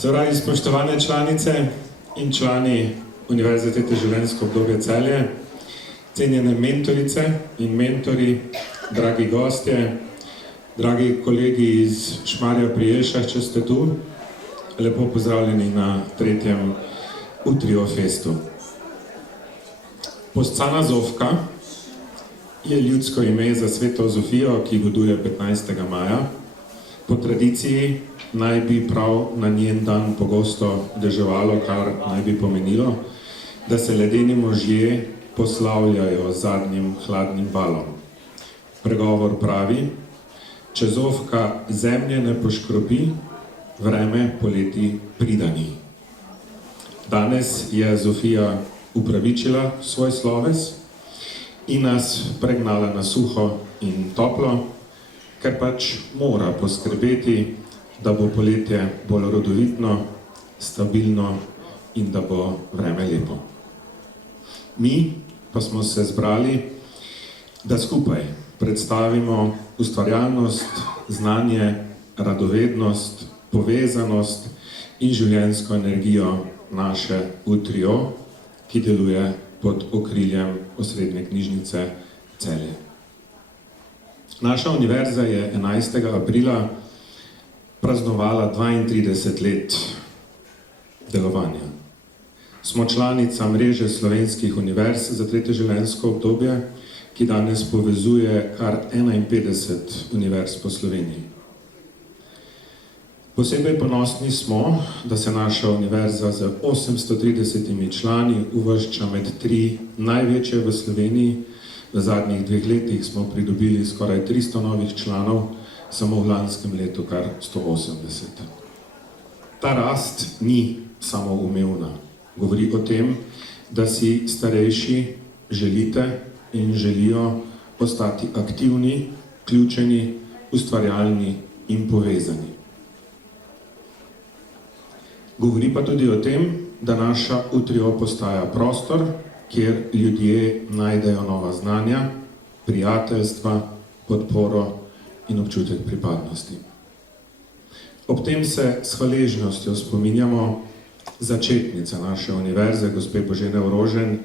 Zdaj, spoštovane članice in člani Univerzitete Življenjsko obdobje Celje, cenjene mentorice in mentori, dragi gostje, dragi kolegi iz Šmarja pri Jelšah, če ste tu, lepo pozdravljeni na 3. Utrio festu. Postcana Zofka je ljudsko ime za sveto Zofijo, ki goduje 15. maja. Po tradiciji naj bi prav na njen dan pogosto deževalo, kar naj bi pomenilo, da se ledeni možje poslavljajo zadnjim hladnim valom. Pregovor pravi, če Zofka zemlje ne poškropi, vreme poleti pridani. Danes je Zofija upravičila svoj sloves in nas pregnala na suho in toplo, ker pač mora poskrbeti, da bo poletje bolj rodovitno, stabilno in da bo vreme lepo. Mi pa smo se zbrali, da skupaj predstavimo ustvarjalnost, znanje, radovednost, povezanost in življenjsko energijo naše Utrio, ki deluje pod okriljem Osrednje knjižnice Celje. Naša univerza je 11. aprila praznovala 32 let delovanja. Smo članica mreže slovenskih univerz za 3. življenjsko obdobje, ki danes povezuje kar 51 univerz po Sloveniji. Posebej ponosni smo, da se naša univerza z 830 člani uvršča med 3 največje v Sloveniji. V zadnjih 2 letih smo pridobili skoraj 300 novih članov, samo v lanskem letu kar 180. Ta rast ni samoumevna. Govori o tem, da si starejši želite in želijo ostati aktivni, vključeni, ustvarjalni in povezani. Govori pa tudi o tem, da naša Utrio postaja prostor, kjer ljudje najdejo nova znanja, prijateljstva, podporo in občutek pripadnosti. Ob tem se s hvaležnostjo spominjamo začetnice naše univerze, gospe Božene Orožen,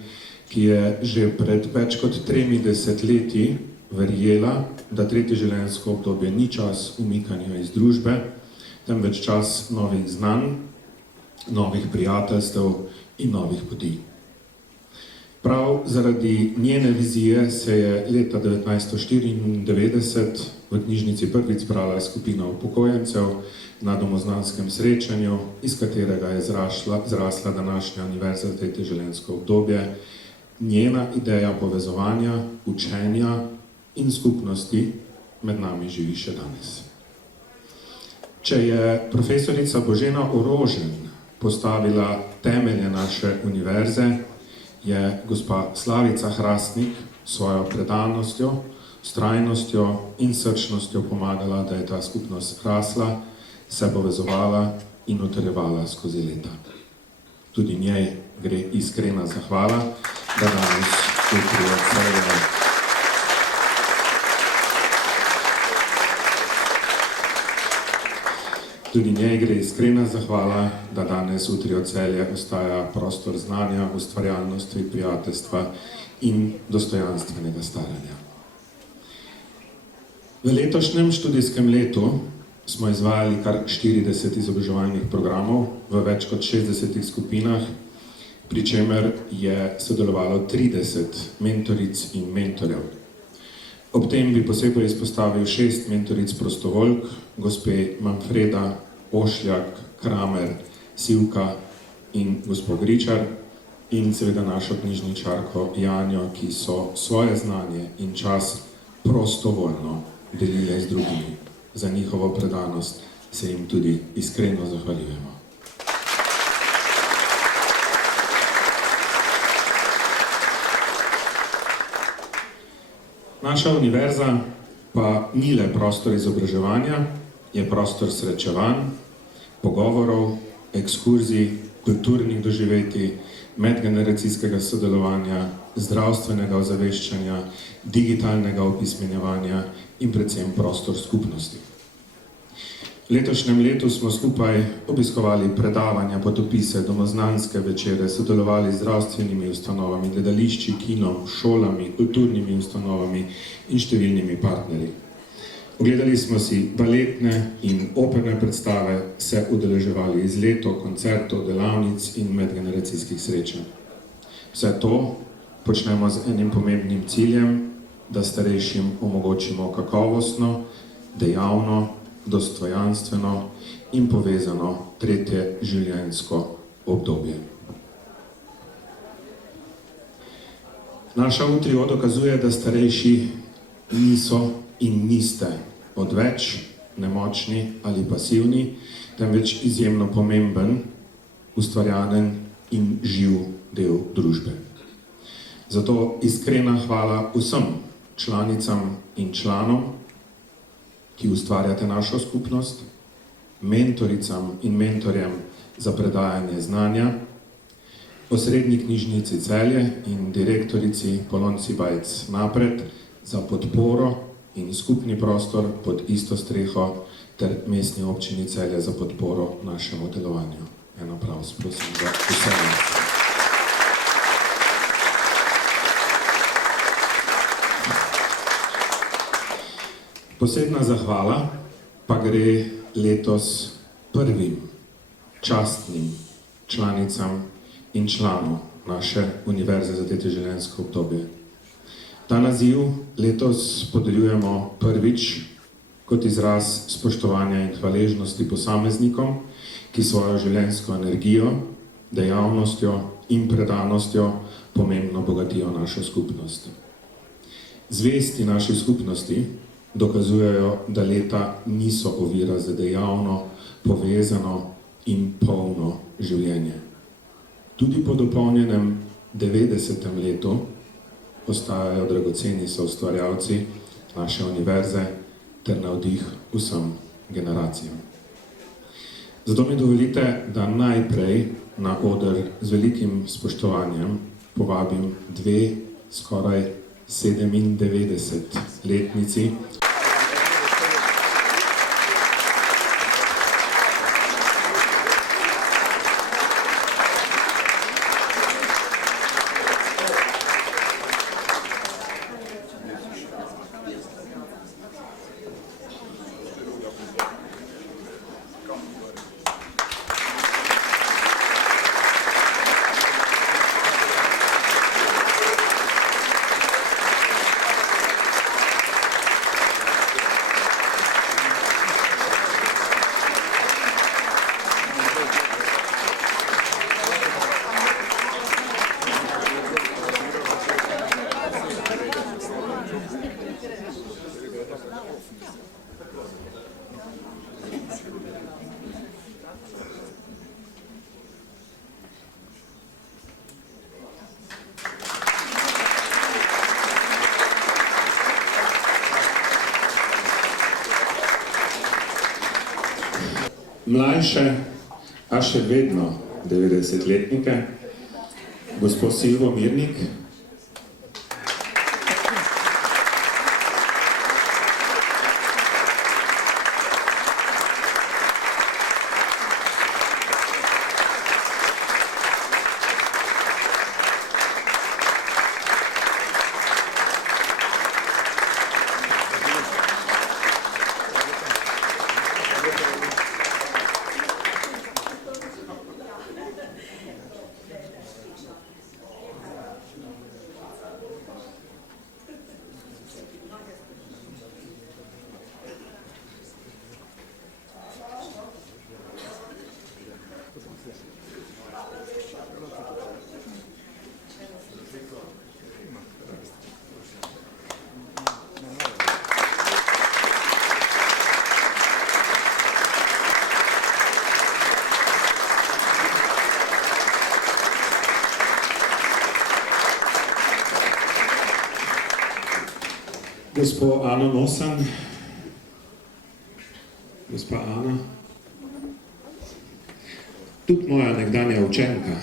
ki je že pred več kot 3 desetletji verjela, da 3. življenjsko obdobje ni čas umikanja iz družbe, temveč čas novih znanj, novih prijateljstev in novih poti. Prav zaradi njene vizije se je leta 1994 v knjižnici prvič zbrala skupina upokojencev na domoznanskem srečanju, iz katerega je zrasla današnja univerza za 3. življenjsko obdobje. Njena ideja povezovanja, učenja in skupnosti med nami živi še danes. Če je profesorica Božena Orožen postavila temelje naše univerze, je gospa Slavica Hrastnik svojo predanostjo, vztrajnostjo in srčnostjo pomagala, da je ta skupnost rasla, se povezovala in utrjevala skozi leta. Tudi njej gre iskrena zahvala, da danes Utrio Celje. Tudi njej gre iskrena zahvala, da danes Utrio Celje ostaja prostor znanja, ustvarjalnosti, prijateljstva in dostojanstvenega staranja. V letošnjem študijskem letu smo izvajali kar 40 izobraževalnih programov v več kot 60 skupinah, pri čemer je sodelovalo 30 mentoric in mentorjev. Ob tem bi posebej izpostavil 6 mentoric prostovoljk, gospe Manfreda, Ošljak, Kramer, Sivka in gospod Gričar in seveda našo knjižničarko Janjo, ki so svoje znanje in čas prostovoljno delile z drugimi. Za njihovo predanost se jim tudi iskreno zahvaljujemo. Naša univerza pa ni le prostor izobraževanja, je prostor srečevanj, pogovorov, ekskurzij, kulturnih doživetij, medgeneracijskega sodelovanja, zdravstvenega ozaveščanja, digitalnega opismenjevanja in predvsem prostor skupnosti. V letošnjem letu smo skupaj obiskovali predavanja, potopise, domoznanske večere, sodelovali z zdravstvenimi ustanovami, gledališči, kinom, šolami, kulturnimi ustanovami in številnimi partnerji. Ogledali smo si baletne in operne predstave, se udeleževali izletov, koncertov, delavnic in medgeneracijskih srečanj. Vse to počnemo z enim pomembnim ciljem, da starejšim omogočimo kakovostno, dejavno, dostojanstveno in povezano tretje življenjsko obdobje. Naša UTRIO dokazuje, da starejši niso in niste odveč, nemočni ali pasivni, temveč izjemno pomemben, ustvarjanen in živ del družbe. Zato iskrena hvala vsem članicam in članom, ki ustvarjate našo skupnost, mentoricam in mentorjem za predajanje znanja, osrednji knjižnici Celje in direktorici Polonci Bajc Napred za podporo in skupni prostor pod isto streho ter mestni občini Celje za podporo našemu delovanju. En aplavz, prosim, za vse nas. Posebna zahvala pa gre letos prvim častnim članicam in članom naše Univerze za tretje življenjsko obdobje. Ta naziv letos podeljujemo prvič kot izraz spoštovanja in hvaležnosti posameznikom, ki svojo življenjsko energijo, dejavnostjo in predanostjo pomembno bogatijo našo skupnost. Zvesti naši skupnosti dokazujejo, da leta niso ovira za dejavno, povezano in polno življenje. Tudi po dopolnjenem 90. letu ostajajo dragoceni soustvarjalci naše univerze ter navdih vsem generacijam. Zato mi dovolite, da najprej na oder z velikim spoštovanjem povabim dve skoraj 97-letnici. Mlajše, a še vedno 90-letnike, gospod Silvo Mirnik. Gospod Ano Nosan, gospa Ana, tudi moja nekdanja učenka.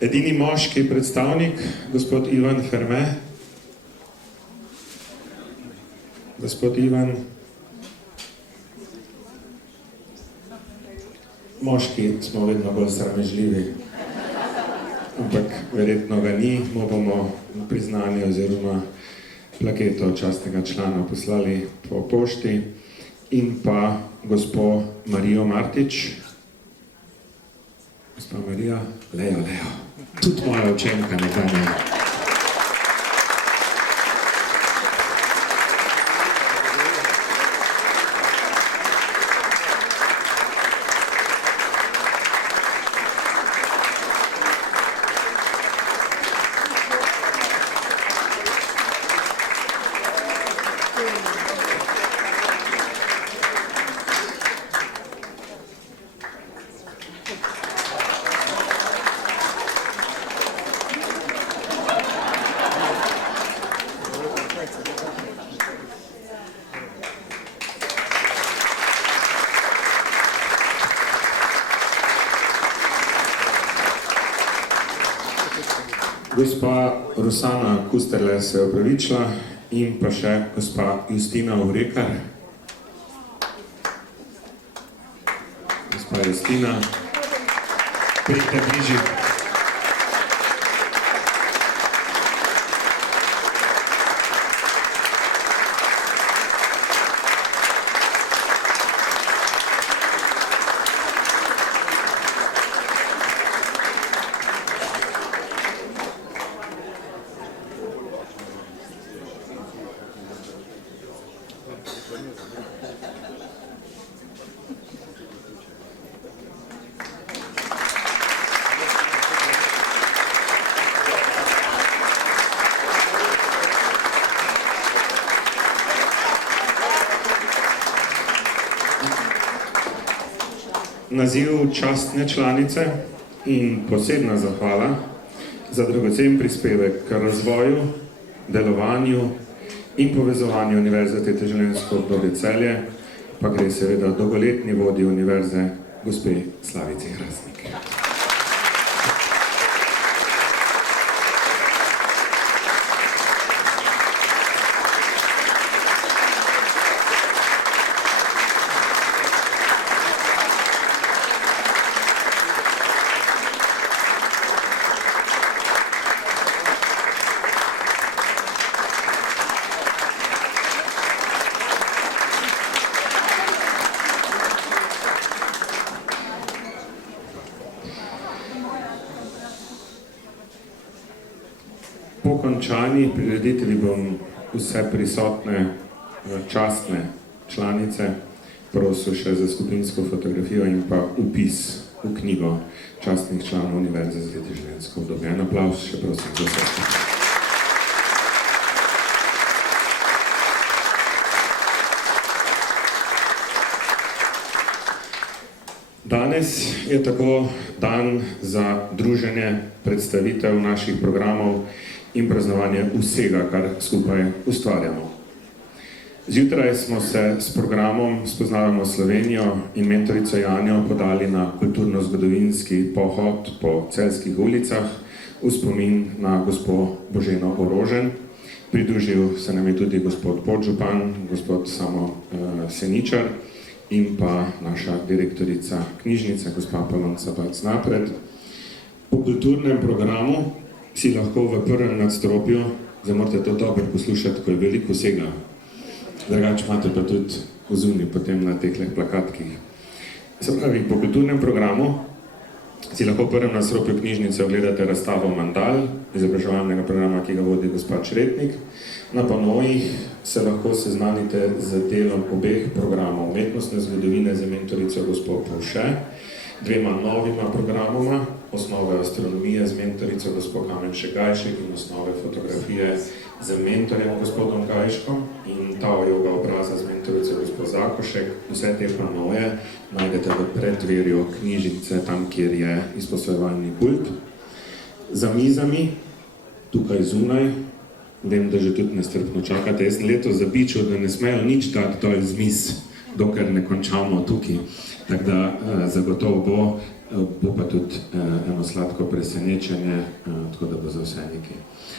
Edini moški predstavnik, gospod Ivan Ferme. Gospod Ivan. Moški smo vedno bolj sramežljivi, ampak verjetno ga ni, mu bomo priznanje oziroma plaketo častnega člana poslali po pošti in pa gospo Marijo Martič. Gospa Marija, Leo, tudi moja učenka nekdanja. Gospa Rosana Kusterle se je opravičila in pa še gospa Justina Urekar. Gospa Justina, pridite bližje. Naziv častne članice in posebna zahvala za dragocen prispevek k razvoju, delovanju in povezovanju Univerze Tete življenjsko obdobje Celje, pa gre seveda dolgoletni vodji univerze, gospe Slavici Hrastnik. Po končani prireditvi bom vse prisotne častne članice prosil še za skupinsko fotografijo in pa vpis v knjigo častnih članov Univerze za Tete življenjsko obdobje. En aplavz še prosim za vse. Danes je tako dan za druženje, predstavitev naših programov in praznovanje vsega, kar skupaj ustvarjamo. Zjutraj smo se s programom Spoznavamo Slovenijo in mentorico Janjo podali na kulturno-zgodovinski pohod po celjskih ulicah v spomin na gospo Boženo Orožen. Pridružil se nam je tudi gospod podžupan, gospod Samo Seničar in pa naša direktorica knjižnice, gospa Palonca Bac-Napred. Po kulturnem programu si lahko v prvem nadstropju, zdaj morate to dobro poslušati, ko je veliko vsega. Drugače imate pa tudi ozunji potem na tehleh plakatkih. Se pravi, po kulturnem programu si lahko v prvem nadstropju knjižnice ogledate razstavo Mandal, izobraževalnega programa, ki ga vodi gospod Šretnik. Na panojih se lahko seznanite z delom obeh programov umetnostne zgodovine z mentorico gospod Povše dvema novima programoma, osnove astronomije z mentorico gospod Kamen Šegajšek in osnove fotografije z mentorjem gospodom Gajškom in Tao Yoga obraza z mentorico gospod Zakošek. Vse te panoje najdete v preddverju knjižnice, tam kjer je izposojevalni pult. Za mizami, tukaj zunaj, vem, da že tudi nestrpno čakate, jaz sem letos zabičal, da ne smejo nič dati dol z miz, dokler ne končamo tukaj. Tako da zagotovo bo pa tudi eno sladko presenečenje, tako da bo za vse nekaj.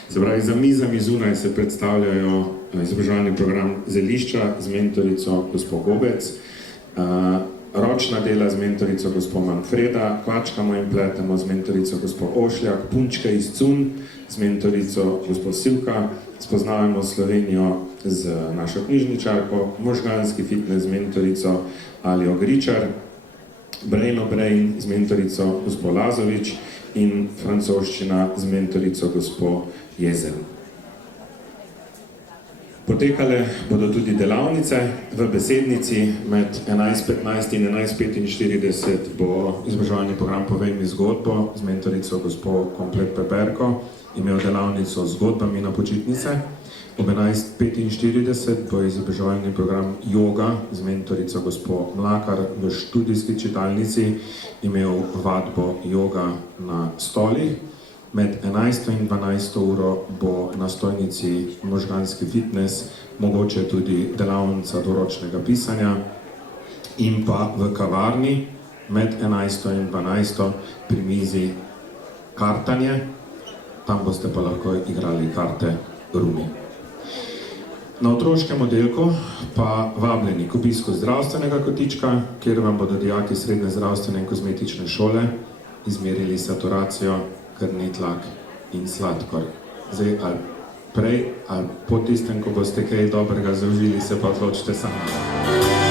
Se pravi, za mizami zunaj se predstavljajo izobraževalni program Zelišča z mentorico gospod Gobec, ročna dela z mentorico gospod Manfreda, kvačkamo in pletemo z mentorico gospod Ošljak, punčke iz Cun z mentorico gospod Sivka, spoznavamo Slovenijo z našo knjižničarko, možganski fitness z mentorico Alijo Gričar, Brain O'Brain z mentorico gospod Lazovič in francoščina z mentorico gospod Jezen. Potekale bodo tudi delavnice v besednici med 11:15 in 11:45 bo izobraževalni program Povej mi zgodbo z mentorico gospod Komplet Peperko imel delavnico z zgodbami na počitnice. Ob 11:45 bo izobraževalni program Yoga z mentorico gospod Mlakar v študijski čitalnici imel vadbo Yoga na stolih. Med 11. in 12. uro bo na stojnici možganski fitness, mogoče tudi delavnica doročnega pisanja in pa v kavarni med 11. in 12. pri mizi kartanje, tam boste pa lahko igrali karte Rumi. Na otroškem oddelku pa vabljeni k obisku zdravstvenega kotička, kjer vam bodo dijaki srednje zdravstvene in kozmetične šole izmerili saturacijo, krvni tlak in sladkor. Zdaj, ali prej, ali po tistem, ko boste kaj dobrega zaužili, se pa odločite sami.